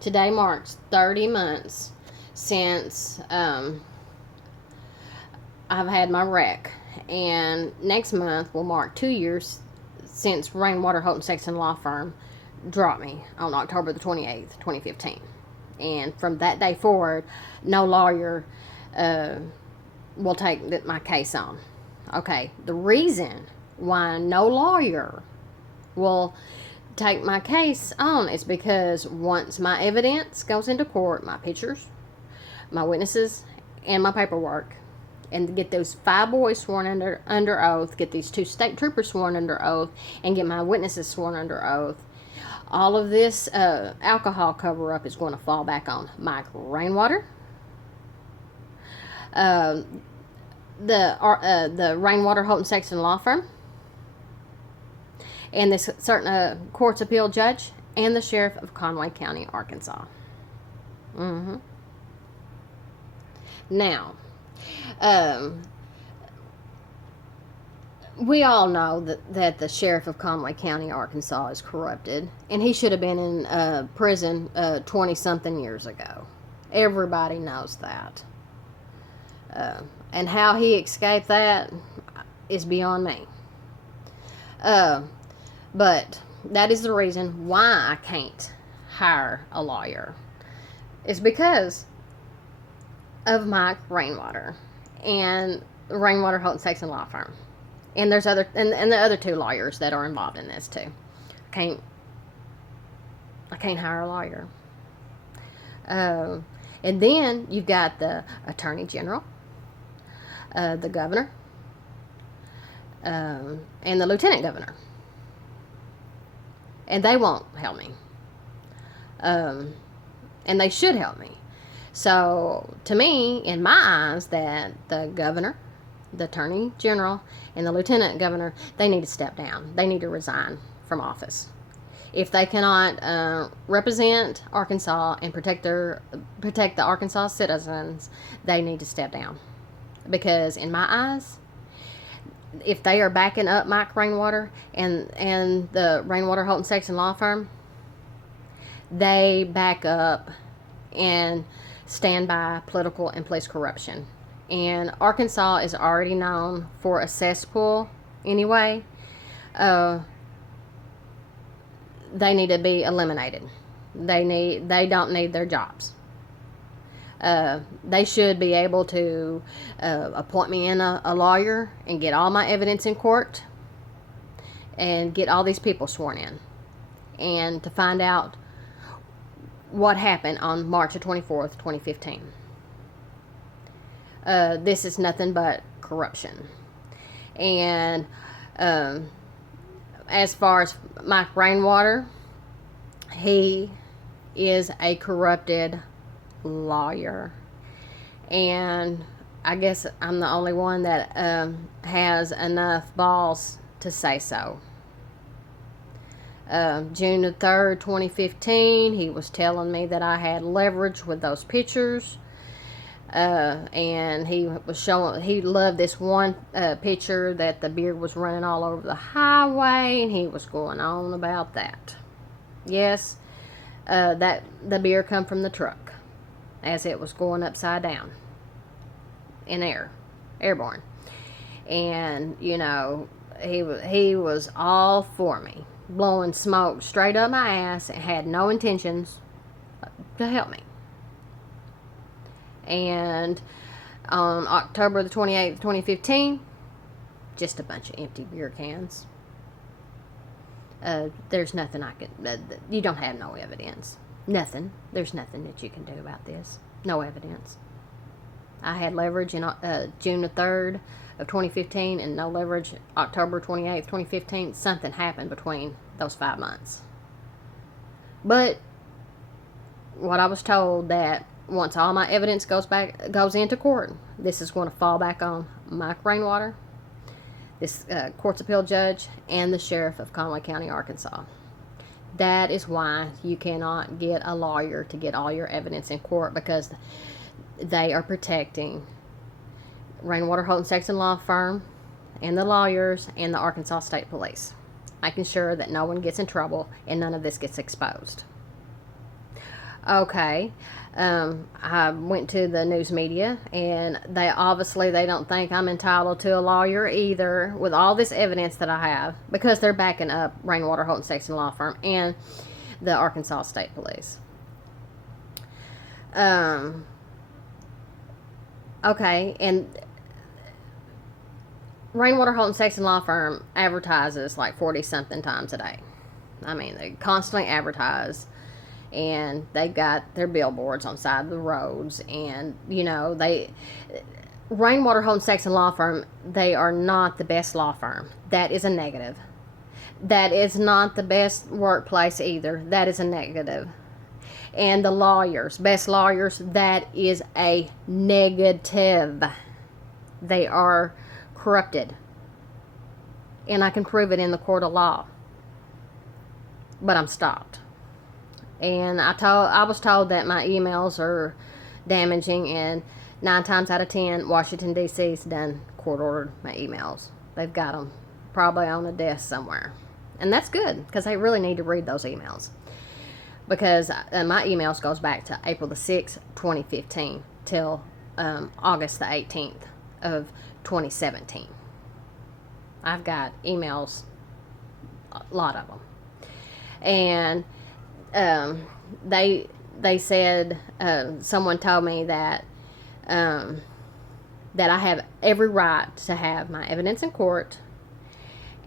Today marks 30 months since I've had my wreck, and next month will mark 2 years since Rainwater Holton Sexton Law Firm dropped me on October the 28th, 2015. And from that day forward, no lawyer will take my case on. Okay, the reason why no lawyer will take my case on is because once my evidence goes into court, my pictures, my witnesses, and my paperwork, and get those 5 boys sworn under oath, get these 2 state troopers sworn under oath, and get my witnesses sworn under oath, all of this alcohol cover-up is going to fall back on Mike Rainwater, the Rainwater Holton Sexton Law Firm, and this certain court's appeal judge, and the sheriff of Conway County, Arkansas. Now, we all know that the sheriff of Conway County, Arkansas is corrupted, and he should have been in prison 20-something years ago. Everybody knows that. And how he escaped that is beyond me. But that is the reason why I can't hire a lawyer. It's because of Mike Rainwater and Rainwater Holton Sexton Law Firm. And there's other and the other 2 lawyers that are involved in this too. I can't hire a lawyer. And then you've got the Attorney General, the Governor, and the Lieutenant Governor. And they won't help me. And they should help me. So, to me, in my eyes, that the Governor, the Attorney General, and the Lieutenant Governor, they need to step down. They need to resign from office. If they cannot represent Arkansas and protect the Arkansas citizens, they need to step down. Because in my eyes, if they are backing up Mike Rainwater and the Rainwater Holton Sexton Law Firm, they back up and stand by political and police corruption. And Arkansas is already known for a cesspool anyway. They need to be eliminated. They don't need their jobs. They should be able to appoint me in a lawyer and get all my evidence in court and get all these people sworn in, and to find out what happened on March the 24th, 2015. This is nothing but corruption. And as far as Mike Rainwater, he is a corrupted lawyer. And I guess I'm the only one that has enough balls to say so. June the 3rd, 2015, he was telling me that I had leverage with those pictures. And he was showing, he loved this one picture that the beard was running all over the highway, and he was going on about that. Yes, that the beard come from the truck as it was going upside down in airborne. And, you know, he was all for me, blowing smoke straight up my ass, and had no intentions to help me. And on October the 28th, 2015, just a bunch of empty beer cans. There's nothing I can, you don't have no evidence. Nothing. There's nothing that you can do about this. No evidence. I had leverage in June the 3rd of 2015 and no leverage October 28th, 2015. Something happened between those 5 months. But what I was told, that once all my evidence goes into court, this is going to fall back on Mike Rainwater, this court's appeal judge, and the sheriff of Conway County, Arkansas. That is why you cannot get a lawyer to get all your evidence in court, because they are protecting Rainwater Holton Sexton Law Firm and the lawyers and the Arkansas State Police, making sure that no one gets in trouble and none of this gets exposed. Okay. I went to the news media, and they don't think I'm entitled to a lawyer either, with all this evidence that I have, because they're backing up Rainwater Holton Sexton Law Firm and the Arkansas State Police. Okay, and Rainwater Holton Sexton Law Firm advertises like 40 something times a day. I mean, they constantly advertise, and they've got their billboards on the side of the roads, and Rainwater Holton Sexton Law Firm, they are not the best law firm. That is a negative. That is not the best workplace either. That is a negative. And the lawyers, best lawyers, that is a negative. They are corrupted, and I can prove it in the court of law. But I'm stopped. And I was told that my emails are damaging, and 9 times out of 10, Washington D.C.'s done court ordered my emails. They've got them probably on a desk somewhere, and that's good, because they really need to read those emails, because my emails goes back to April the 6th, 2015 till August the 18th of 2017. I've got emails, a lot of them, and they said, someone told me that that I have every right to have my evidence in court,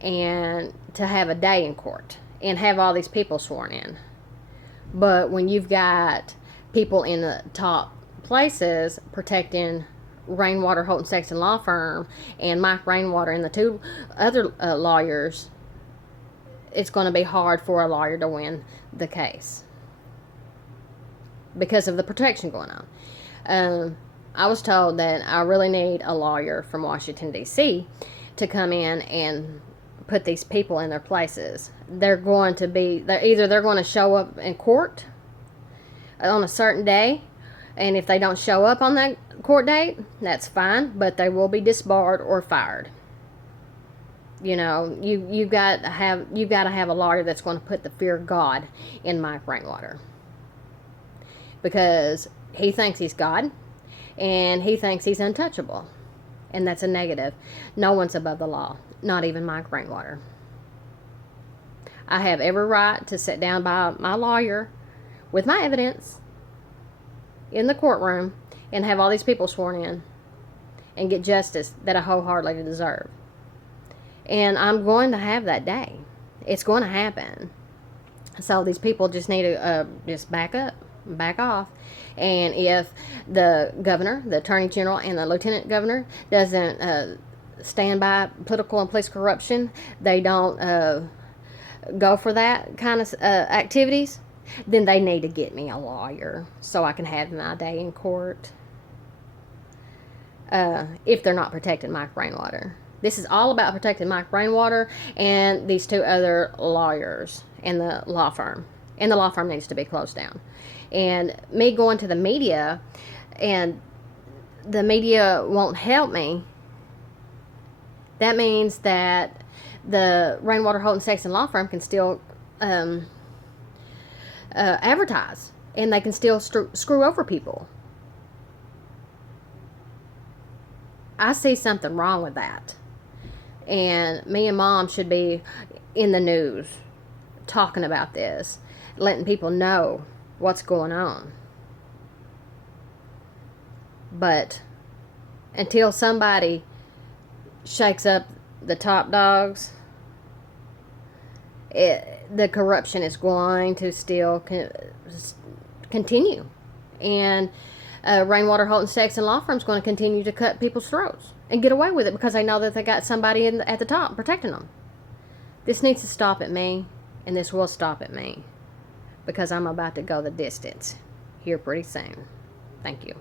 and to have a day in court, and have all these people sworn in. But when you've got people in the top places protecting Rainwater Holton Sexton Law Firm and Mike Rainwater and the 2 other lawyers, it's going to be hard for a lawyer to win the case because of the protection going on. I was told that I really need a lawyer from Washington, D.C. to come in and put these people in their places. They're going to show up in court on a certain day, and if they don't show up on that court date, that's fine, but they will be disbarred or fired. You've got to have a lawyer that's going to put the fear of God in Mike Rainwater, because he thinks he's God, and he thinks he's untouchable, and that's a negative. No one's above the law, not even Mike Rainwater. I have every right to sit down by my lawyer with my evidence in the courtroom and have all these people sworn in and get justice that I wholeheartedly deserve. And I'm going to have that day. It's going to happen. So these people just need to just back up, back off. And if the governor, the attorney general, and the lieutenant governor doesn't stand by political and police corruption, they don't go for that kind of activities, then they need to get me a lawyer so I can have my day in court. If they're not protecting Mike Rainwater. This is all about protecting Mike Rainwater and these 2 other lawyers in the law firm. And the law firm needs to be closed down. And me going to the media, and the media won't help me, that means that the Rainwater Holton Sexton Law Firm can still advertise, and they can still screw over people. I see something wrong with that. And me and Mom should be in the news talking about this, letting people know what's going on. But until somebody shakes up the top dogs, the corruption is going to still continue. And Rainwater Holton Sexton Law Firm is going to continue to cut people's throats and get away with it because they know that they got somebody at the top protecting them. This needs to stop at me, and this will stop at me, because I'm about to go the distance here pretty soon. Thank you.